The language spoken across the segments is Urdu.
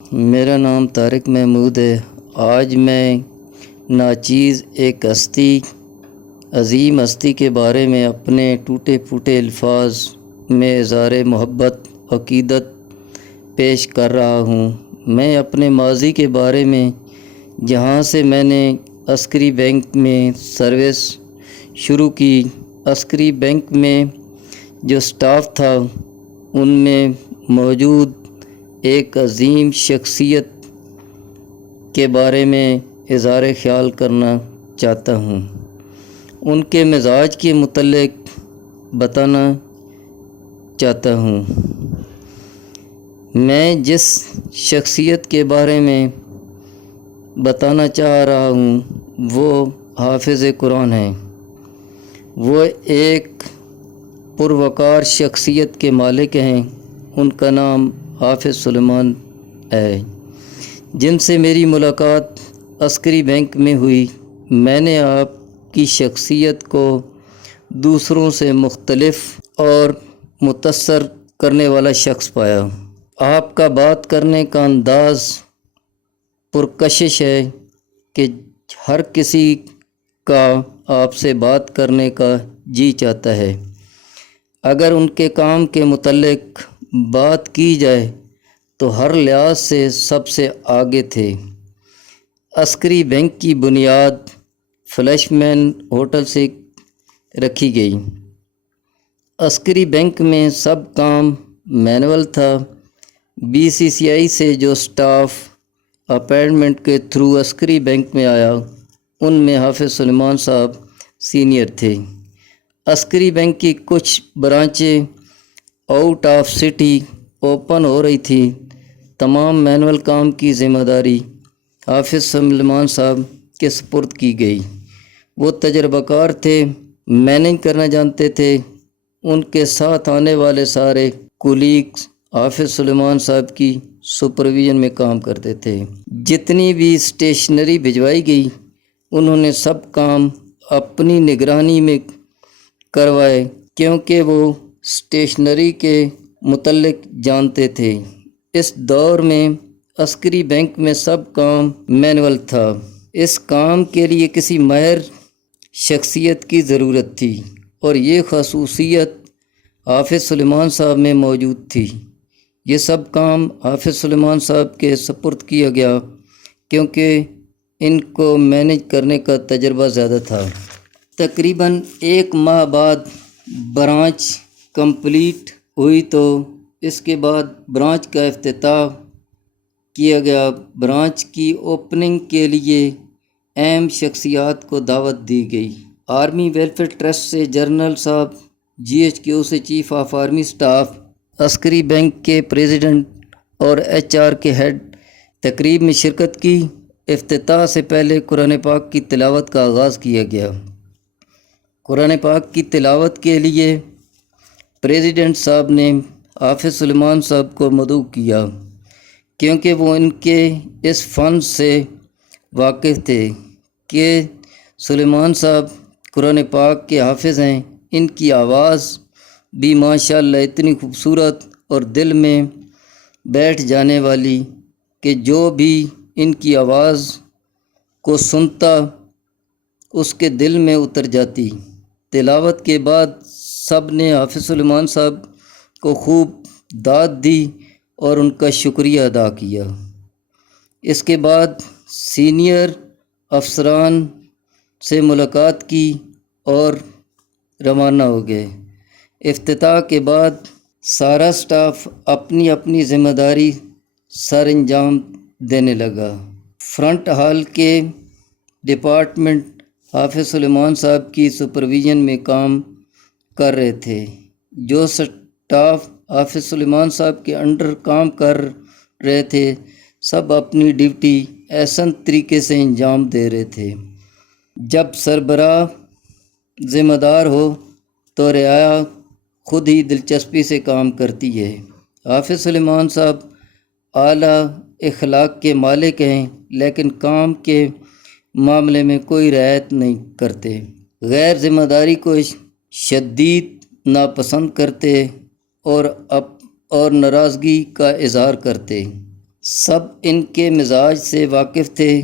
میرا نام طارق محمود ہے۔ آج میں ناچیز ایک عظیم ہستی کے بارے میں اپنے ٹوٹے پھوٹے الفاظ میں اظہار محبت عقیدت پیش کر رہا ہوں۔ میں اپنے ماضی کے بارے میں، جہاں سے میں نے عسکری بینک میں سروس شروع کی، عسکری بینک میں جو سٹاف تھا ان میں موجود ایک عظیم شخصیت کے بارے میں اظہار خیال کرنا چاہتا ہوں۔ ان کے مزاج کے متعلق بتانا چاہتا ہوں۔ میں جس شخصیت کے بارے میں بتانا چاہ رہا ہوں وہ حافظ قرآن ہے۔ وہ ایک پروقار شخصیت کے مالک ہیں۔ ان کا نام حافظ سلیمان ہے، جن سے میری ملاقات عسکری بینک میں ہوئی۔ میں نے آپ کی شخصیت کو دوسروں سے مختلف اور متاثر کرنے والا شخص پایا۔ آپ کا بات کرنے کا انداز پرکشش ہے کہ ہر کسی کا آپ سے بات کرنے کا جی چاہتا ہے۔ اگر ان کے کام کے متعلق بات کی جائے تو ہر لحاظ سے سب سے آگے تھے۔ عسکری بینک کی بنیاد فلیش مین ہوٹل سے رکھی گئی۔ عسکری بینک میں سب کام مینول تھا۔ BCCI سے جو سٹاف اپائنٹمنٹ کے تھرو عسکری بینک میں آیا ان میں حافظ سلیمان صاحب سینئر تھے۔ عسکری بینک کی کچھ برانچیں آؤٹ آف سٹی اوپن ہو رہی تھی۔ تمام مینول کام کی ذمہ داری حافظ سلیمان صاحب کے سپرد کی گئی۔ وہ تجربہ کار تھے، مینیج کرنا جانتے تھے۔ ان کے ساتھ آنے والے سارے کولیگز حافظ سلیمان صاحب کی سپرویژن میں کام کرتے تھے۔ جتنی بھی اسٹیشنری بھجوائی گئی انہوں نے سب کام اپنی نگرانی میں کروائے، کیونکہ وہ اسٹیشنری کے متعلق جانتے تھے۔ اس دور میں عسکری بینک میں سب کام مینول تھا۔ اس کام کے لیے کسی ماہر شخصیت کی ضرورت تھی اور یہ خصوصیت حافظ سلیمان صاحب میں موجود تھی۔ یہ سب کام حافظ سلیمان صاحب کے سپرد کیا گیا کیونکہ ان کو مینیج کرنے کا تجربہ زیادہ تھا۔ تقریباً 1 ماہ بعد برانچ کمپلیٹ ہوئی تو اس کے بعد برانچ کا افتتاح کیا گیا۔ برانچ کی اوپننگ کے لیے اہم شخصیات کو دعوت دی گئی۔ آرمی ویلفیئر ٹرسٹ سے جنرل صاحب، GHQ سے چیف آف آرمی سٹاف، عسکری بینک کے پریزیڈنٹ اور HR کے ہیڈ تقریب میں شرکت کی۔ افتتاح سے پہلے قرآن پاک کی تلاوت کا آغاز کیا گیا۔ قرآن پاک کی تلاوت کے لیے پریزیڈنٹ صاحب نے حافظ سلیمان صاحب کو مدعو کیا، کیونکہ وہ ان کے اس فن سے واقف تھے کہ سلیمان صاحب قرآن پاک کے حافظ ہیں۔ ان کی آواز بھی ماشاءاللہ اتنی خوبصورت اور دل میں بیٹھ جانے والی کہ جو بھی ان کی آواز کو سنتا اس کے دل میں اتر جاتی۔ تلاوت کے بعد سب نے حافظ سلیمان صاحب کو خوب داد دی اور ان کا شکریہ ادا کیا۔ اس کے بعد سینئر افسران سے ملاقات کی اور روانہ ہو گئے۔ افتتاح کے بعد سارا سٹاف اپنی اپنی ذمہ داری سر انجام دینے لگا۔ فرنٹ ہال کے ڈپارٹمنٹ حافظ سلیمان صاحب کی سپرویژن میں کام کر رہے تھے۔ جو سٹاف حافظ سلیمان صاحب کے انڈر کام کر رہے تھے سب اپنی ڈیوٹی احسن طریقے سے انجام دے رہے تھے۔ جب سربراہ ذمہ دار ہو تو رعایا خود ہی دلچسپی سے کام کرتی ہے۔ حافظ سلیمان صاحب اعلیٰ اخلاق کے مالک ہیں، لیکن کام کے معاملے میں کوئی رعایت نہیں کرتے۔ غیر ذمہ داری کو شدید ناپسند کرتے اور ناراضگی کا اظہار کرتے۔ سب ان کے مزاج سے واقف تھے۔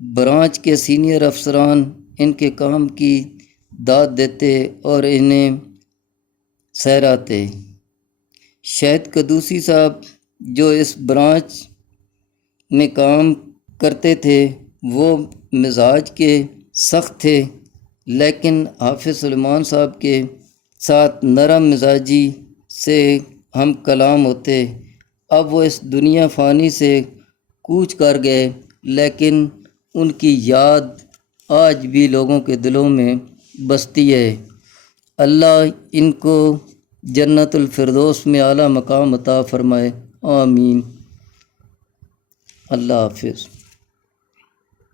برانچ کے سینئر افسران ان کے کام کی داد دیتے اور انہیں سہراتے۔ شاہد قدوسی صاحب جو اس برانچ میں کام کرتے تھے وہ مزاج کے سخت تھے، لیکن حافظ سلیمان صاحب کے ساتھ نرم مزاجی سے ہم کلام ہوتے۔ اب وہ اس دنیا فانی سے کوچ کر گئے، لیکن ان کی یاد آج بھی لوگوں کے دلوں میں بستی ہے۔ اللہ ان کو جنت الفردوس میں اعلیٰ مقام عطا فرمائے، آمین۔ اللہ حافظ۔